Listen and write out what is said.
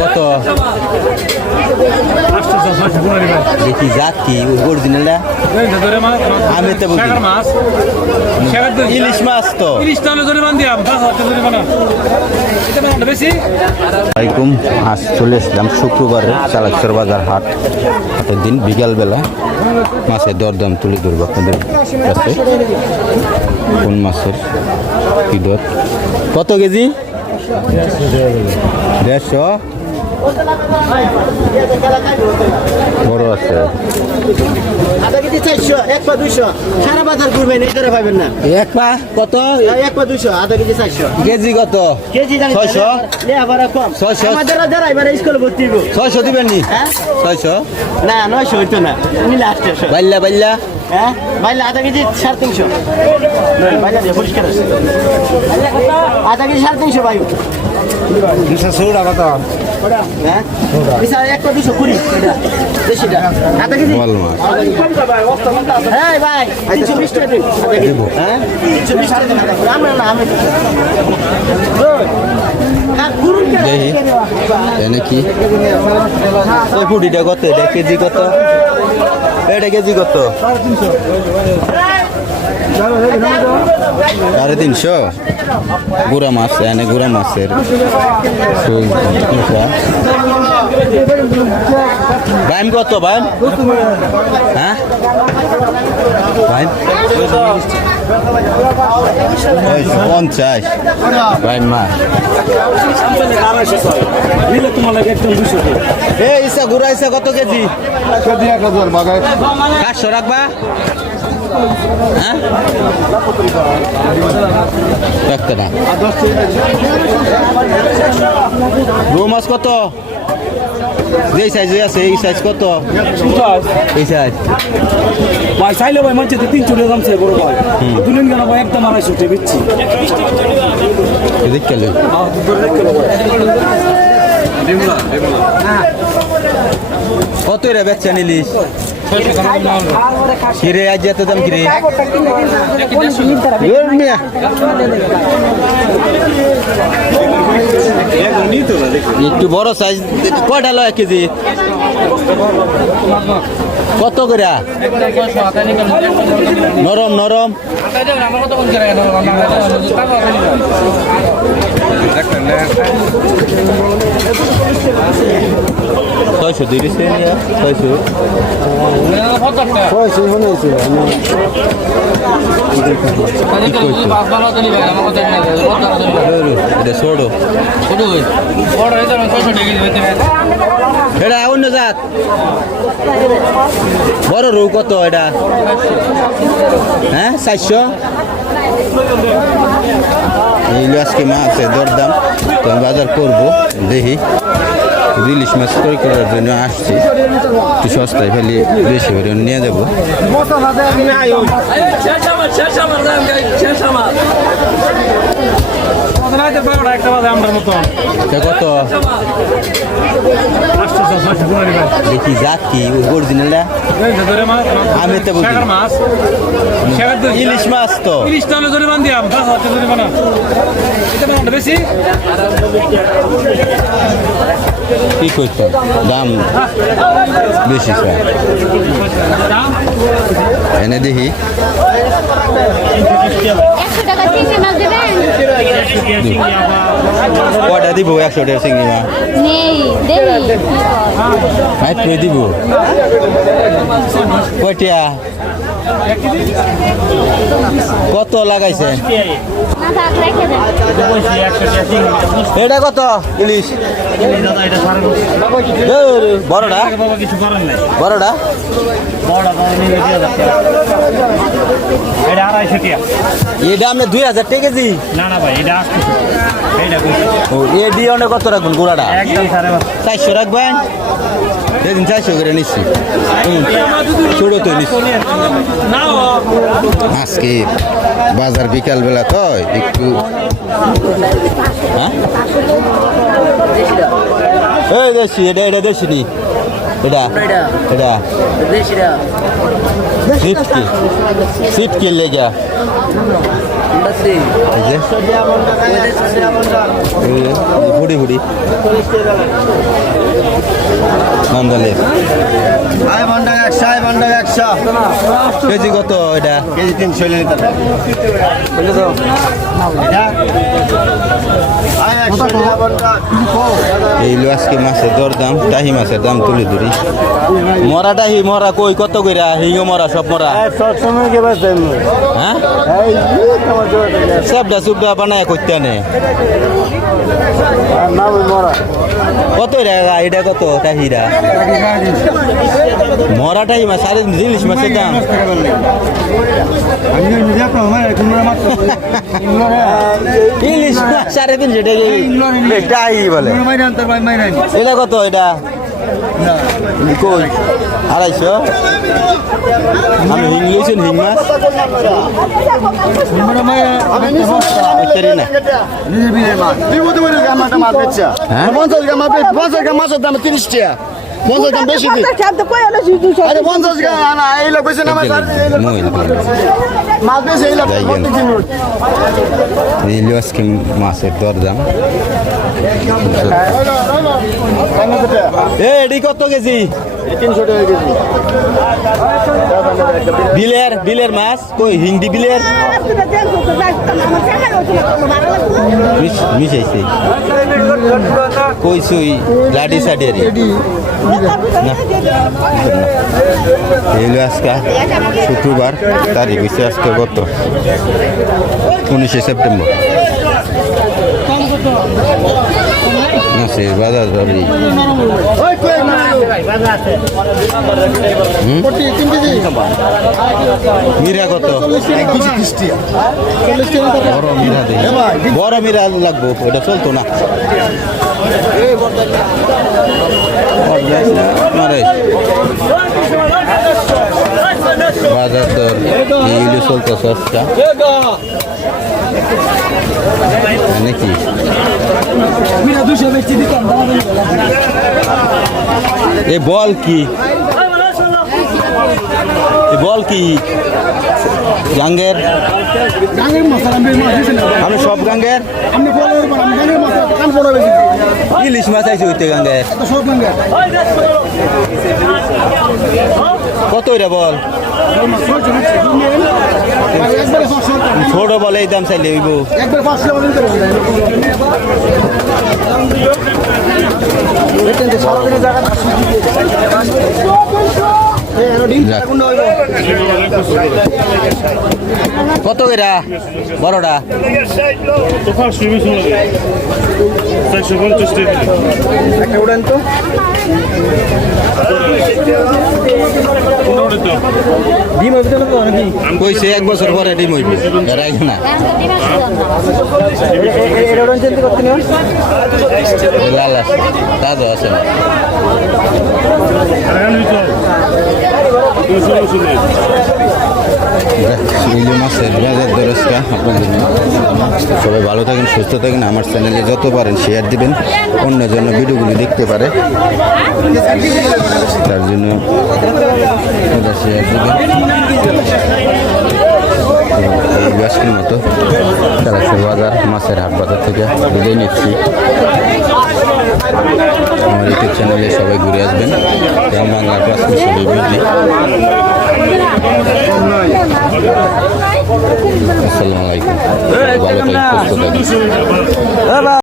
কত? দেখি জাত কি অরিজিনালটা আমি তো বুঝি। ইলিশ মাছ তো। আসসালামাইকুম আজ চলে এসলাম শুক্রবারে চালাকসর বাজার হাট। হাটের দিন বিকালবেলা মাছের দরদাম তুলে ধরবো আপনাদের কাছে। কোন মাছের কি দর? কত কেজি? দেড়শো। বড় আছে। আধা কেজি চারশো এক পা দুইশো। সারা বাজার ঘুরবেন এই ধরে পাবেন না। এক পা কত? এক পা দুইশো আধা কেজি চারশো। কেজি কত? কেজি জানি ছয়শো? লেখাপড়া কম। ছয়শো? আমাদের যারা এবারে স্কুলে ভর্তি হইব। ছয়শো দিবেন নি? হ্যাঁ? ছয়শো? না নয়শো হইতো না। নিলে আটশো বাইল্লা বাইল্লা? হ্যাঁ? বাইলে আধা কেজি সাড়ে তিনশো। বাইলে পরিষ্কার আছে আধা কেজি সাড়ে তিনশো হ্যাঁ পা দুশো কেজি? বল মাছ হ্যাঁ? হ্যাঁ হ্যাঁ, ফুটিটা কত? এটা কেজি কত? এটা কেজি কত? সাড়ে তিনশো। গুড়া মাছ এনে গুড়া মাছের। বাইম কত বাইম হ্যাঁ? ওই পঞ্চাশ। একদম দুশো এ ইসা গুড়া ইসা কত কেজি? পাঁচশো রাখবা? রৌ মাছ কত? যে সাইজ আছে এই সাইজ কত? এই সাইজ ভাই চাইলে ভাই মানছে তো তিনশো টাকা দামছে বড় ভাই। কেন ভাই একদম আড়াইশো টাকা বেচছি এদিক কত রে বেচা নিলিস কিরে আজ এত দাম কিরে। একটু বড় সাইজ কয়টা লয় কেজি কত করে? নরম নরম। ছয়শো দুই দিচ্ছে ছয়শো। এটা ছোটো এটা অন্য জাত। বড় রৌ কত এটা? হ্যাঁ চারশো? এইগুলো আজকে মাছের দরদাম। তো আমি বাজার করব, দেখি। ইলিশ মাছ ক্রয় করার জন্য আসছি। একটু সস্তায় ফেলি বেশি করে নিয়ে যাব। কত? দেখি জাত কি অরিজিনালটা আমি তো বুঝি। ইলিশ মাছ তো। ইলিশ তাহলে ধরে দিয়াম বানাটা বেশি। কি করতো দাম বেশি স্যার। এনে দেখি। একশো টাকা কয়টা দিব? একশো টাকা চিংড়ি মাছ করে দিব। কয়টা? কত লাগাইছে? এটা কত? ইলিশ। বড়টা? বড়টা? এটা আপনি দুই হাজার টাকা কেজি? না না ভাই এটা আসছে এ দিয়ে অনেক কত রাখবেন গোড়াটা? চারশো রাখবেন? সেদিন চারশো করে নিচ্ছি। ছোট তো নিচ্ছি। আজকে বাজার বিকাল বেলা তো একটু হ্যাঁ? এই দেশি এটা এটা দেশি নি। এটা এটা সিট কি সিট কি লেগা এই যে এই যে, বুড়ি বুড়ি নন্দালের আয় বন্ডা একশো আয় বন্ডা একশো। কেজি কত এটা? কেজি তিনশো লিটার আয় একশো টাকা বন্ডা এই লো আজকে মাছের দর দাম টাহি মাছের দাম তুলে ধরি। মরা টাহি মরা কই? কত কইরা? হিঙ্গ মরা সব মরা? সবসময় কে বাস হ্যাঁ? এই তোমার জোর সবটা সুবটা বানায় করতে নে নাম মরা। কত এটা কত? টাহিরা মরা টাহি মাছ সাড়ে জিনিস মাছের দাম। ইলিশ সাড়ে তিনশো টাকা। এটা কত এটা? কই? আড়াইশো? আমি হিং লইছেন হিং মাছ। হ্যাঁ? পঞ্চাশ গ্রাম পঞ্চাশ গ্রাম মাছের দাম তিরিশ টাকা। পঞ্চাশ গ্রাম বেশি আরে পঞ্চাশ গ্রাম না এই লোক বেশি না মাছ বেশি এই লোক যাই গেল। রেলওয়ে স্কিম মাছের দরদাম। কত কেজি? বিলের বিলের মাছ? কই হিন্দি বিলের? মিশ- মিশাইছে। লাডি আজকে শুক্রবার, তারিখ হচ্ছে আজকে কত? উনিশে সেপ্টেম্বর। মাছের বাজার যাবি মিরা কত বড় মিরা বড় মিরা লাগবো ওটা চলতো না বাজার দর এইগুলো চলতো সস্তা নাকি? এ বল কি? এ বল কি? গাঙ্গের? আমি সব গাঙ্গের? ইলিশ মাছ আইছে হইতে গাঙ্গের। সব গাঙ্গের। কত এটা বল? ছোট বলে এই দাম চাইলে হইব। একবারে কত এরা বড়টা? একটা উড়েন তো. ডিম হবে তো নাকি কইছে এক বছর পরে ডিম হইবে। এরাই না। লাল আছে তাজা আছে না। মাছের বাজার দরজটা আপনাদের। সবাই ভালো থাকেন, সুস্থ থাকেন। আমার চ্যানেলে যত পারেন শেয়ার দিবেন অন্য জন্য ভিডিওগুলি দেখতে পারে। তার জন্য শেয়ার দিবেন। এই মতো। চালাচ্ছের বাজার, মাছের হাট বাজার থেকে বিদায় নিচ্ছি। আমার ইউটিউব চ্যানেলে সবাই ঘুরে আসবেন। গ্রাম বাংলার আসসালামু আলাইকুম।